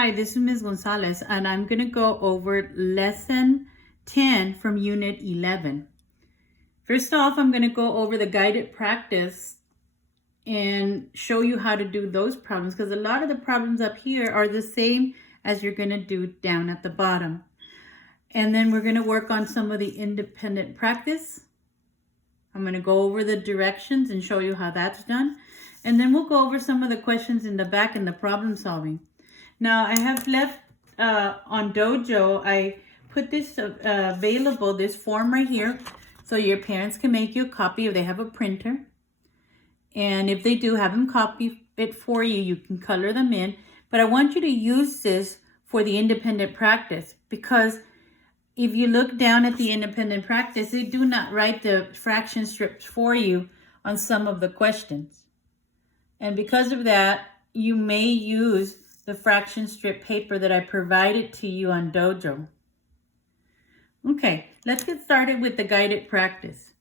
Hi, this is Ms. Gonzalez, and I'm going to go over lesson 10 from unit 11. First off, I'm going to go over the guided practice and show you how to do those problems, because a lot of the problems up here are the same as you're going to do down at the bottom. And then we're going to work on some of the independent practice. I'm going to go over the directions and show you how that's done. And then we'll go over some of the questions in the back and the problem solving. Now, I have left on Dojo, I put this available, this form right here, so your parents can make you a copy if they have a printer. And if they do, have them copy it for you. You can color them in. But I want you to use this for the independent practice, because if you look down at the independent practice, they do not write the fraction strips for you on some of the questions. And because of that, you may use the fraction strip paper that I provided to you on Dojo. Okay, let's get started with the guided practice.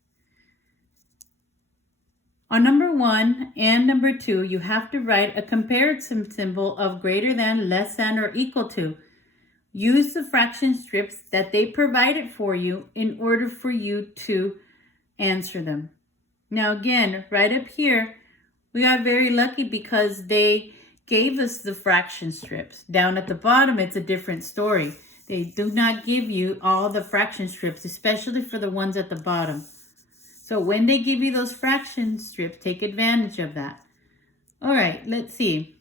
On number 1 and number 2, you have to write a comparison symbol of greater than, less than, or equal to. Use the fraction strips that they provided for you in order for you to answer them. Now again, right up here, we got very lucky because they gave us the fraction strips. Down at the bottom, it's a different story. They do not give you all the fraction strips, especially for the ones at the bottom. So when they give you those fraction strips, take advantage of that. All right, let's see.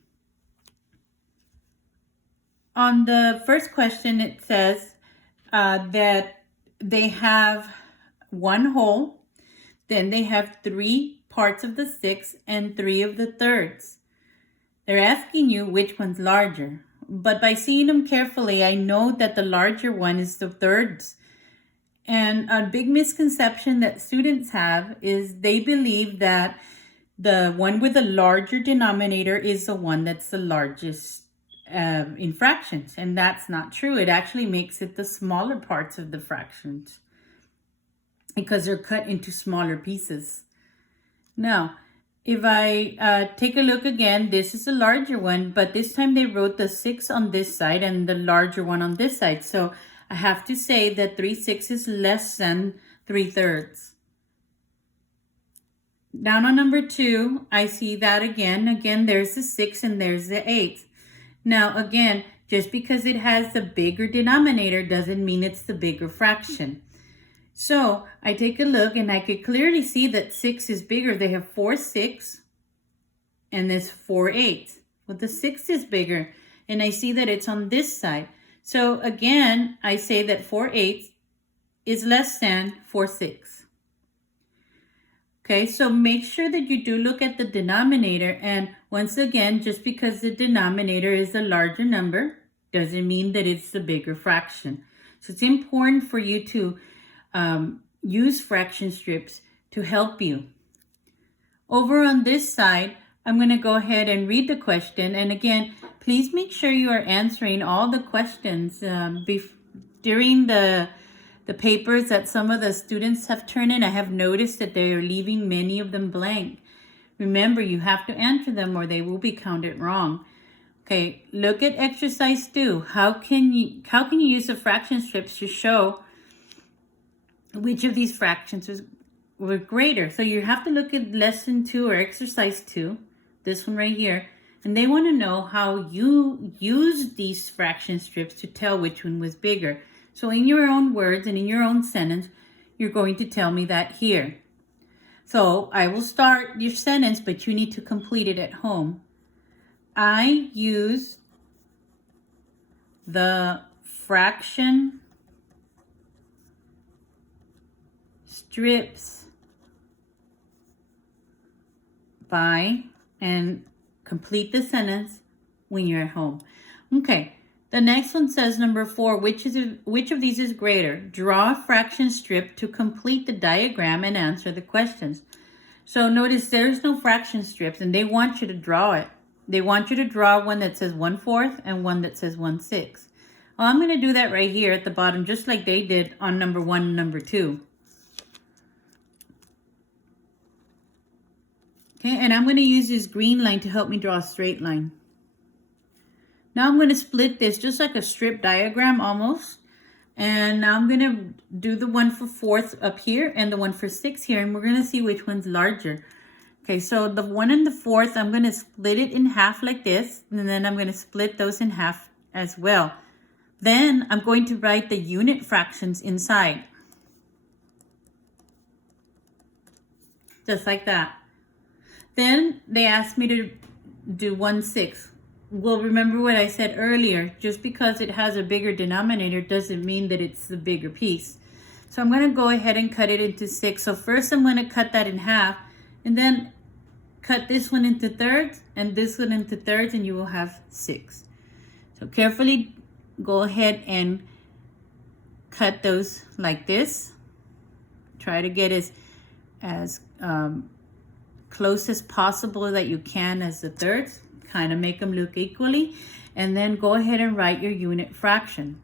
On the first question, it says that they have one whole, then they have 3 parts of the 6 and 3 of the thirds. They're asking you which one's larger, but by seeing them carefully, I know that the larger one is the thirds. And a big misconception that students have is they believe that the one with the larger denominator is the one that's the largest in fractions, and that's not true. It actually makes it the smaller parts of the fractions because they're cut into smaller pieces. Now, if I take a look again, this is a larger one, but this time they wrote the 6 on this side and the larger one on this side. So I have to say that 3/6 is less than 3/3. Down on number 2, I see that again. Again, there's the 6 and there's the 8. Now, again, just because it has the bigger denominator doesn't mean it's the bigger fraction. So I take a look and I could clearly see that 6 is bigger. They have 4 6 and there's 4 8. Well, the 6 is bigger and I see that it's on this side. So again, I say that 4 8 is less than 4 6. Okay, so make sure that you do look at the denominator. And once again, just because the denominator is a larger number doesn't mean that it's the bigger fraction. So it's important for you to use fraction strips to help you. Over on this side, I'm going to go ahead and read the question. And again, please make sure you are answering all the questions during the papers that some of the students have turned in. I have noticed that they are leaving many of them blank. Remember, you have to answer them or they will be counted wrong. Okay, look at exercise 2. How can you use the fraction strips to show which of these fractions were greater? So you have to look at lesson 2 or exercise 2, this one right here, and they want to know how you use these fraction strips to tell which one was bigger. So in your own words and in your own sentence, you're going to tell me that here. So I will start your sentence, but you need to complete it at home. I use the fraction strips by, and complete the sentence when you're at home. Okay, the next one says number 4, which of these is greater? Draw a fraction strip to complete the diagram and answer the questions. So notice there's no fraction strips and they want you to draw it. They want you to draw one that says 1/4 and one that says 1/6. Well, I'm going to do that right here at the bottom, just like they did on number 1 and number 2. Okay, and I'm going to use this green line to help me draw a straight line. Now I'm going to split this just like a strip diagram almost. And now I'm going to do the one for fourth up here and the one for sixth here. And we're going to see which one's larger. Okay, so the one in the fourth, I'm going to split it in half like this. And then I'm going to split those in half as well. Then I'm going to write the unit fractions inside. Just like that. Then they asked me to do 1/6. Well, remember what I said earlier, just because it has a bigger denominator doesn't mean that it's the bigger piece. So I'm going to go ahead and cut it into 6. So first I'm going to cut that in half and then cut this one into thirds and this one into thirds, and you will have 6. So carefully go ahead and cut those like this. Try to get as close as possible that you can as the thirds. Kind of make them look equally, and then go ahead and write your unit fraction.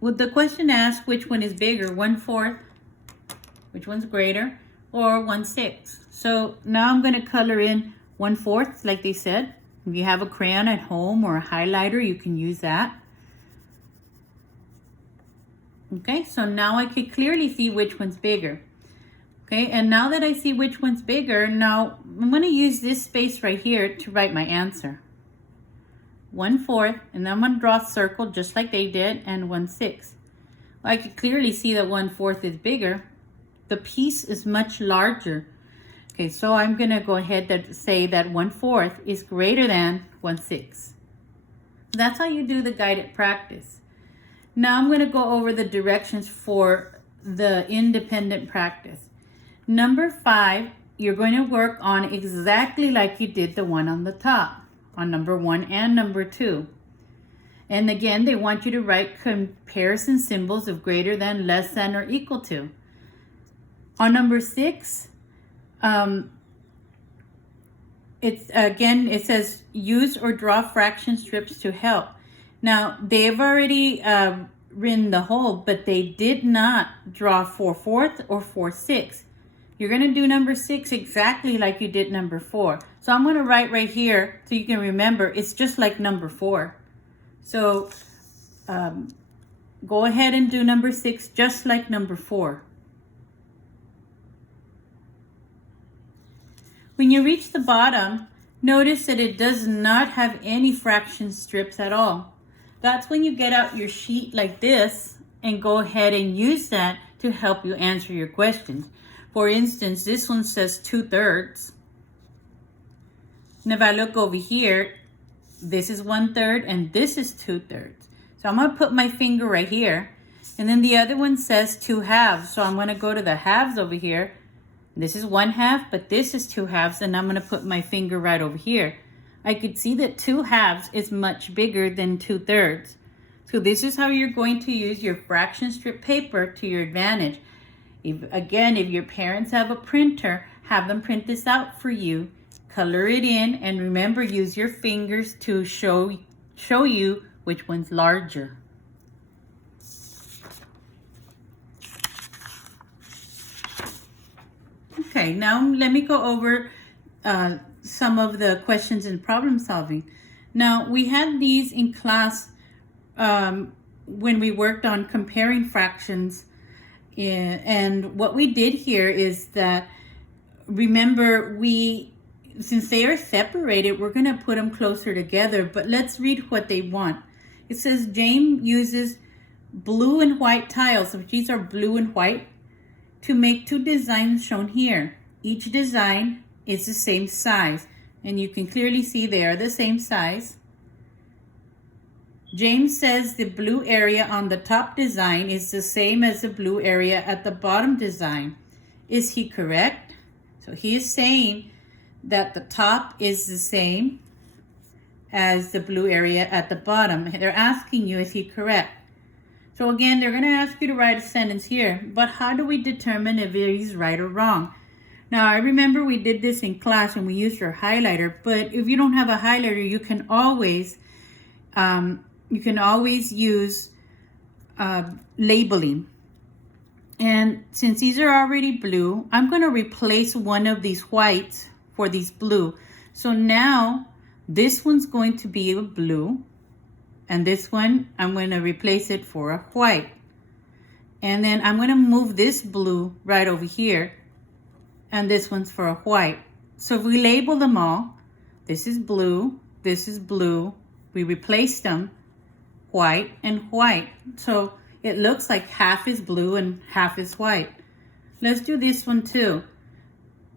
Would the question ask which one is bigger, 1/4, which one's greater, or 1/6? So now I'm going to color in 1/4 like they said. If you have a crayon at home or a highlighter, you can use that. Okay, so now I can clearly see which one's bigger. Okay, and now that I see which one's bigger, now I'm going to use this space right here to write my answer. 1/4, and then I'm going to draw a circle just like they did, and 1/6. I can clearly see that 1/4 is bigger. The piece is much larger. Okay, so I'm going to go ahead and say that 1/4 is greater than 1/6. That's how you do the guided practice. Now I'm going to go over the directions for the independent practice. Number 5, you're going to work on exactly like you did the one on the top, on number 1 and number 2. And again, they want you to write comparison symbols of greater than, less than, or equal to. On number 6, it says use or draw fraction strips to help. Now, they've already written the whole, but they did not draw 4/4 or 4/6. You're going to do number 6 exactly like you did number 4. So I'm going to write right here so you can remember it's just like number 4. So go ahead and do number 6 just like number 4. When you reach the bottom, notice that it does not have any fraction strips at all. That's when you get out your sheet like this and go ahead and use that to help you answer your questions. For instance, this one says 2/3. And if I look over here, this is 1/3 and this is 2/3. So I'm going to put my finger right here. And then the other one says 2/2. So I'm going to go to the halves over here. This is 1/2, but this is 2/2. And I'm going to put my finger right over here. I could see that 2/2 is much bigger than 2/3. So this is how you're going to use your fraction strip paper to your advantage. If your parents have a printer, have them print this out for you, color it in, and remember, use your fingers to show you which one's larger. Okay, now let me go over some of the questions in problem solving. Now, we had these in class when we worked on comparing fractions. And what we did here is that, remember, since they are separated, we're going to put them closer together. But let's read what they want. It says James uses blue and white tiles, so these are blue and white, to make 2 designs shown here. Each design is the same size, and you can clearly see they are the same size. James says the blue area on the top design is the same as the blue area at the bottom design. Is he correct? So he is saying that the top is the same as the blue area at the bottom. They're asking you, is he correct? So again, they're going to ask you to write a sentence here, but how do we determine if he's right or wrong? Now, I remember we did this in class and we used your highlighter, but if you don't have a highlighter, you can always use labeling. And since these are already blue, I'm going to replace one of these whites for these blue. So now this one's going to be a blue, and this one I'm going to replace it for a white. And then I'm going to move this blue right over here, and this one's for a white. So if we label them all, this is blue, we replaced them, white and white. So it looks like half is blue and half is white. Let's do this one too.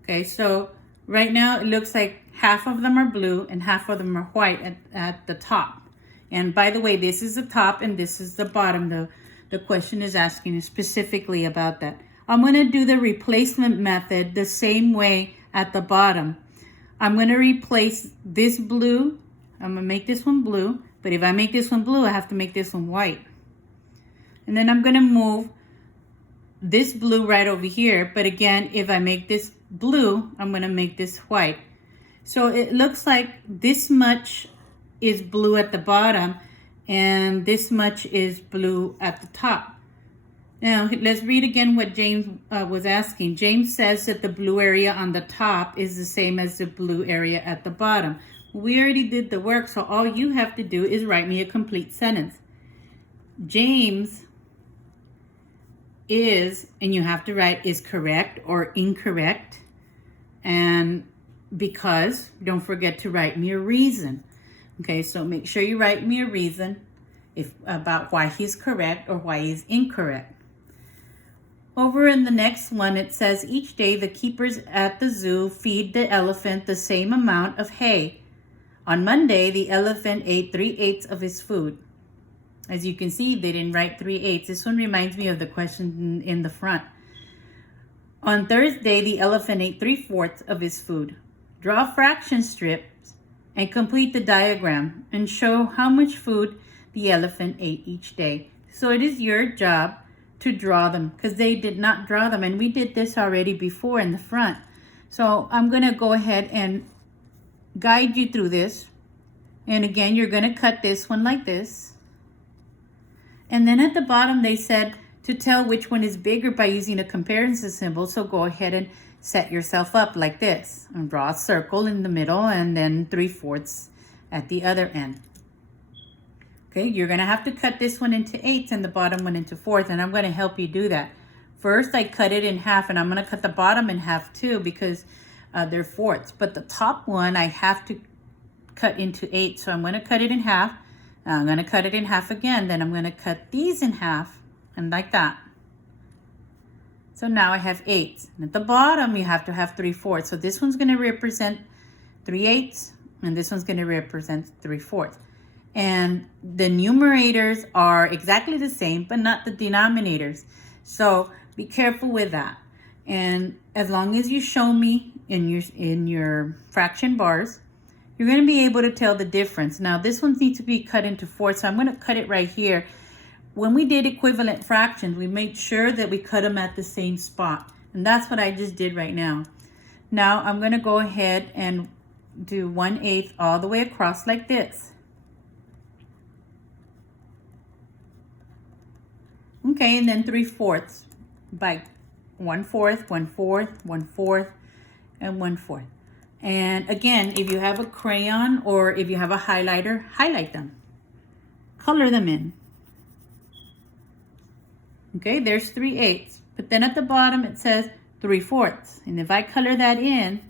Okay, so right now it looks like half of them are blue and half of them are white at the top. And by the way, this is the top and this is the bottom. The question is asking specifically about that. I'm going to do the replacement method the same way at the bottom. I'm going to replace this blue. I'm going to make this one blue. But if I make this one blue, I have to make this one white. And then I'm going to move this blue right over here. But again, if I make this blue, I'm going to make this white. So it looks like this much is blue at the bottom and this much is blue at the top. Now, let's read again what James was asking. James says that the blue area on the top is the same as the blue area at the bottom. We already did the work, so all you have to do is write me a complete sentence. James is, and you have to write is correct or incorrect. And because, don't forget to write me a reason. Okay, so make sure you write me a reason about why he's correct or why he's incorrect. Over in the next one, it says each day the keepers at the zoo feed the elephant the same amount of hay. On Monday, the elephant ate 3/8 of his food. As you can see, they didn't write 3/8. This one reminds me of the question in the front. On Thursday, the elephant ate 3/4 of his food. Draw fraction strips and complete the diagram and show how much food the elephant ate each day. So it is your job to draw them because they did not draw them, and we did this already before in the front. So I'm going to go ahead and guide you through this. And again, you're going to cut this one like this. And then at the bottom they said to tell which one is bigger by using a comparison symbol. So go ahead and set yourself up like this and draw a circle in the middle and then 3/4 at the other end. Okay, you're going to have to cut this one into 8ths and the bottom one into 4ths, and I'm going to help you do that. First, I cut it in half, and I'm going to cut the bottom in half too because they're 4ths. But the top one, I have to cut into 8. So I'm going to cut it in half. I'm going to cut it in half again. Then I'm going to cut these in half, and like that. So now I have 8. And at the bottom, you have to have 3/4. So this one's going to represent 3/8, and this one's going to represent 3/4. And the numerators are exactly the same, but not the denominators. So be careful with that. And as long as you show me in your fraction bars, you're going to be able to tell the difference. Now this one needs to be cut into 4, so I'm going to cut it right here. When we did equivalent fractions, we made sure that we cut them at the same spot. And that's what I just did right now. Now I'm going to go ahead and do 1/8 all the way across like this. Okay, and then 3/4 by 1/4, 1/4, 1/4, and 1/4. And again, if you have a crayon or if you have a highlighter, highlight them. Color them in. Okay, there's 3/8. But then at the bottom it says 3/4. And if I color that in,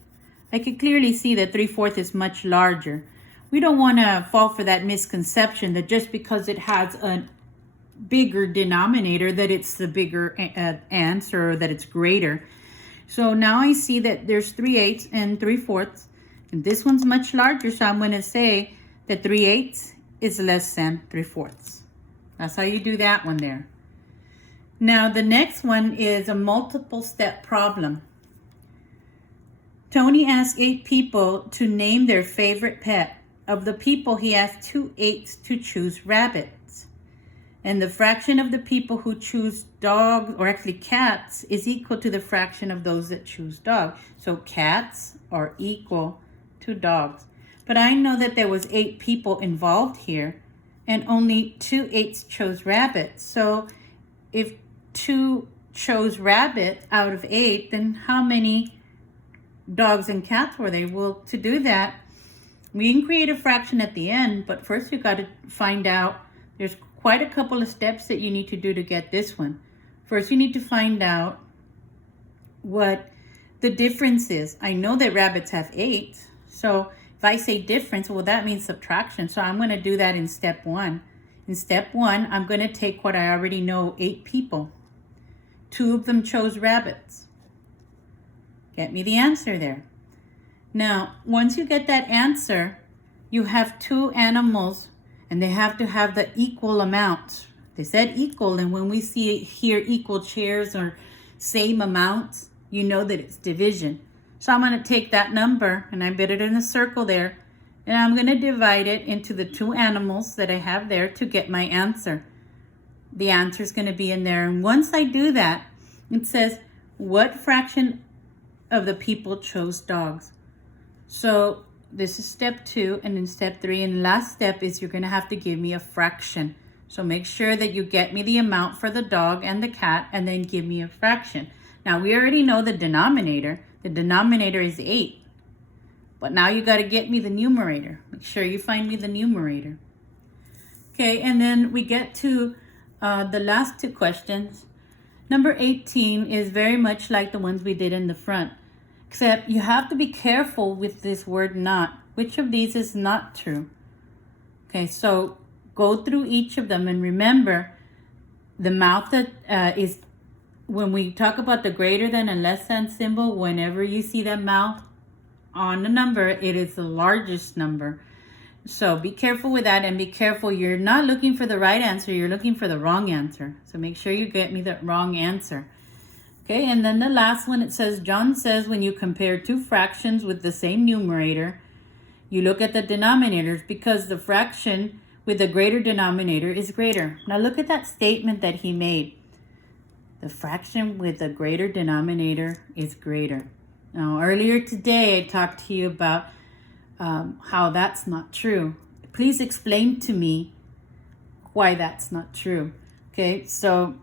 I can clearly see that 3/4 is much larger. We don't want to fall for that misconception that just because it has a bigger denominator that it's the bigger answer or that it's greater. So now I see that there's 3/8 and 3/4, and this one's much larger, so I'm going to say that 3/8 is less than 3/4. That's how you do that one there. Now the next one is a multiple step problem. Tony asked 8 people to name their favorite pet. Of the people, he asked 2 8s to choose rabbits. And the fraction of the people who choose dogs, or actually cats, is equal to the fraction of those that choose dogs. So cats are equal to dogs. But I know that there was 8 people involved here, and only 2 8s chose rabbits. So if 2 chose rabbit out of 8, then how many dogs and cats were there? Well, to do that, we can create a fraction at the end, but first you got to find out, there's quite a couple of steps that you need to do to get this one. First, you need to find out what the difference is. I know that rabbits have 8, so if I say difference, well, that means subtraction. So I'm going to do that in step 1. In step 1, I'm going to take what I already know, 8 people. 2 of them chose rabbits. Get me the answer there. Now, once you get that answer, you have 2 animals and they have to have the equal amount. They said equal, and when we see it here, equal chairs or same amounts, you know that it's division. So I'm going to take that number and I put it in a circle there, and I'm going to divide it into the 2 animals that I have there to get my answer. The answer is going to be in there. And once I do that, it says, what fraction of the people chose dogs? So this is step 2, and in step 3, and last step is you're going to have to give me a fraction. So make sure that you get me the amount for the dog and the cat, and then give me a fraction. Now we already know the denominator. The denominator is 8. But now you got to get me the numerator. Make sure you find me the numerator. Okay, and then we get to the last 2 questions. Number 18 is very much like the ones we did in the front, except you have to be careful with this word not. Which of these is not true? Okay, so go through each of them and remember the mouth that is, when we talk about the greater than and less than symbol, whenever you see that mouth on the number, it is the largest number. So be careful with that, and be careful. You're not looking for the right answer. You're looking for the wrong answer. So make sure you get me the wrong answer. Okay, and then the last one, it says, John says when you compare 2 fractions with the same numerator, you look at the denominators because the fraction with the greater denominator is greater. Now look at that statement that he made. The fraction with the greater denominator is greater. Now earlier today, I talked to you about how that's not true. Please explain to me why that's not true. Okay, so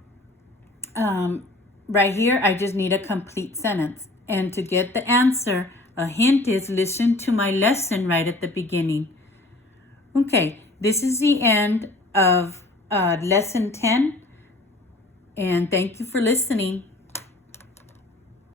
right here, I just need a complete sentence. And to get the answer, a hint is listen to my lesson right at the beginning. Okay, this is the end of lesson 10. And thank you for listening.